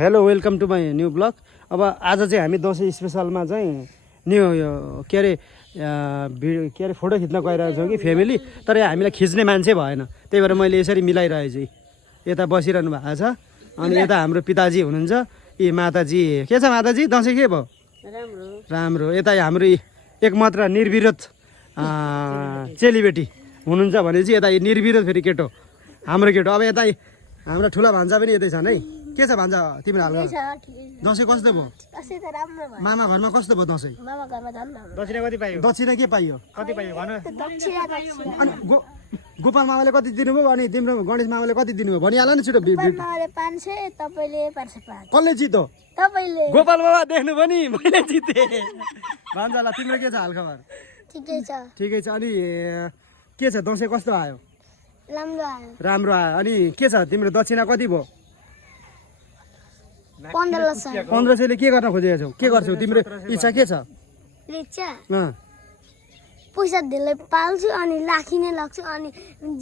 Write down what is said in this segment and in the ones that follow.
Hello welcome to my new blog. अब आज चाहिँ हामी दसैँ स्पेसलमा चाहिँ न्यू के अरे फोटो खिच्न गइरहेको छौँ कि फ्यामिली। तर हामीलाई खिच्ने मान्छे भएन, त्यही भएर मैले यसरी मिलाइरहेछु। यता बसिरहनु भएको छ अनि यता हाम्रो पिताजी हुनुहुन्छ। यी माताजी के छ माताजी, दसैँ के भयो? राम्रो। यता हाम्रो एकमात्र निर्विरोध चेलीबेटी हुनुहुन्छ भने चाहिँ यता निर्विरोध फेरि केटो, हाम्रो केटो। अब यता हाम्रो ठुला भान्जा पनि यतै छन् है। के छ भान्जा तिम्रो हालमा? दसैँ कस्तो भयो? मामा घरमा कस्तो भयो दसैँ? दक्षिणा कति पाइयो? दक्षिणा के पाइयो? कति पाइयो भन? अनि गोपाल मामाले कति दिनुभयो अनि तिम्रो गणेश मामाले कति दिनुभयो भनिहाल न छिटो। 500 तपाईले 505। कसले जित्यो? तपाईले। गोपाल बाबा देख्नुभयो नि, मैले जिते। भान्जाला तिम्रो के छ हालखबर? ठिकै छ। ठिकै छ। अनि के छ दसैँ कस्तो आयो? राम्रो आयो। राम्रो आयो। अनि के छ तिम्रो दक्षिणा कति भयो? 1500। 1500ले के गर्न खोजेको छौ? के गर्छौ? तिम्रो इच्छा के छ? इच्छा पैसा धेरै पाल्छु अनि लाखिने लाग्छु अनि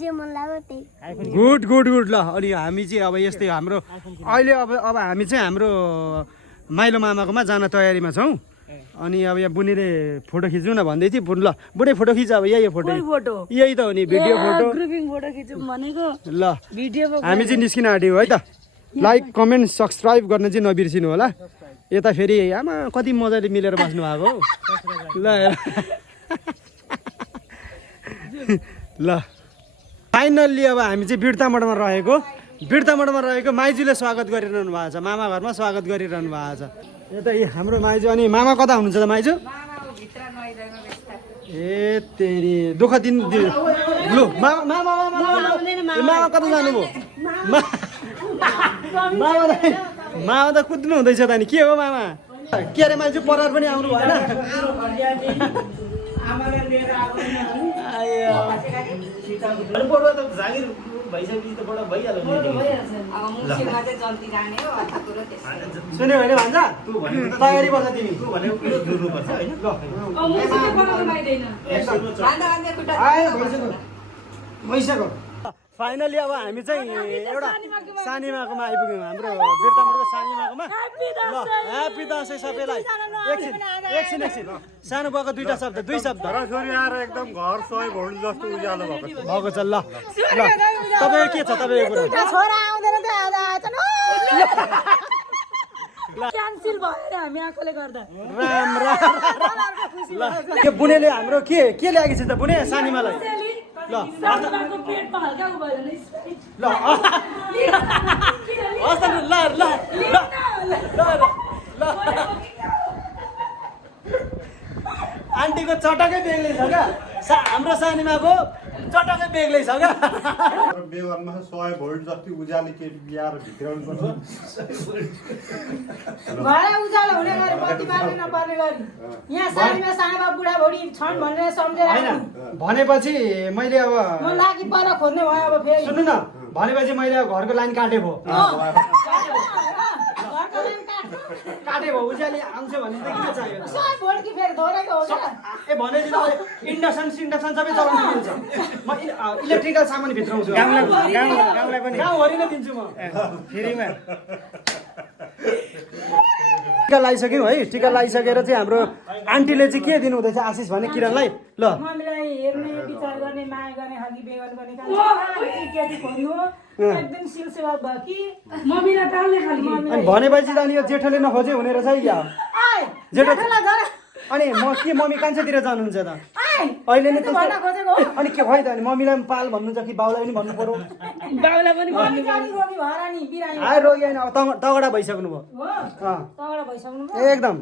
जे मन लाग्यो त्यही। Good good good. ल अनि हामी चाहिँ अब यस्तै हाम्रो अहिले अब हामी चाहिँ हाम्रो माइलो मामाकोमा जान तयारीमा छौँ। अनि अब यहाँ बुनीले फोटो खिच्नु न भन्दै थियो। ल बुढे फोटो खिच। अब यही फोटो यही त हो नि, भिडियो फोटो ग्रुपिङ फोटो खिचौँ भनेको। ल भिडियो हामी चाहिँ निस्किन आँट्यौँ है त। लाइक कमेन्ट सब्सक्राइब गर्न चाहिँ नबिर्सिनु होला। यता फेरि आमा कति मजाले मिलेर बस्नु भएको ल ल फाइनल्ली अब हामी चाहिँ बिर्तामोडमा रहेको माइजूले स्वागत गरिरहनु भएको छ। मामा घरमा स्वागत गरिरहनु भएको छ। यता हाम्रो माइजू। अनि मामा कता हुनुहुन्छ त माइजू? ए तेरी दुःख दिन लु मामा कता जानुभयो? मामा त कुद्नु हुँदैछ त नि। के हो मामा? के अरे माइजू परार पनि आउनु भएन? सुन्यो भने भन्छ तयारी बस्छ तिमी भइसक्यो। फाइनली अब हामी चाहिँ एउटा सानीमाकोमा आइपुग्यौँ। हाम्रो बिर्तामोडको सानीमाकोमा। ल ह्याप्पी दसैँ सबैलाई। एकछिन सानो भएको दुई शब्द छोरी आएर एकदम घर सबै भोल्ड जस्तो उज्यालो भएको छ। ल तपाईँको के छ तपाईँको कुरा? छोरा आउँदैन त क्यान्सल भएर हामी आफूले गर्दा राम राम। ल के बुनेले हाम्रो के ल्याएको छ त बुने सानीमालाई? ल सानीमाको पेटमा हल्का उ भयो नि। ल हस् त ल ल ल आन्टीको चटकै बेग्लै छ क्या। हाम्रो सानीमाको चटकै बेग्लै छ क्या। बेवारमा 100 भोल्ट जति उज्यालो केटी बिहार भित्राउनु पर्छ। घरै उज्यालो हुने गरी बत्ती बाल्नु नपर्ने गरी यहाँ सानीमा सानो बुढाबुढी छन् भनेर सम्झेर होइन भनेपछि मैले अब म लागि पर खोज्ने भयो अब फेरि। सुन्नु न, भनेपछि मैले घरको लाइन काटे भयो उज्याली आउँछ भने चाहिँ किन चाहियो? 100 भोल्ट कि फेरि थोरैको हो क्या? ए भनेपछि इन्डक्सन सबै चलाउनु मिल्छ। म इलेक्ट्रिकल सामान भित्राउँछु। गाउँलाई पनि गाउँभरि नै दिन्छु म फ्रीमा। टिका लगाइसक्यौँ है। टिका लगाइसकेर चाहिँ हाम्रो आन्टीले चाहिँ के दिनु हुँदैछ आशिष भने किरणलाई? ल मम्मीलाई हेर्ने विचार गर्ने माया गर्ने खालको बेगर गर्ने केटी खोज्नु एकदम सिलसिला भयो कि मम्मीलाई टाल्ने खालको। अनि भनेपछि त अनि यो जेठोले नखोजे हुने रहेछ है या जेठो। अनि के मम्मी कान्छातिर जानुहुन्छ त अहिले नै? अनि के भयो त? अनि मम्मीलाई पनि पाल भन्नुहुन्छ कि बाउलाई पनि भन्नु पर्यो? बाउलाई पनि भन्नु रोगी भएर नि बिरामी आयो रोगी होइन, अब तगडा भइसक्नु भयो हो। तगडा भइसक्नु भयो। एकदम।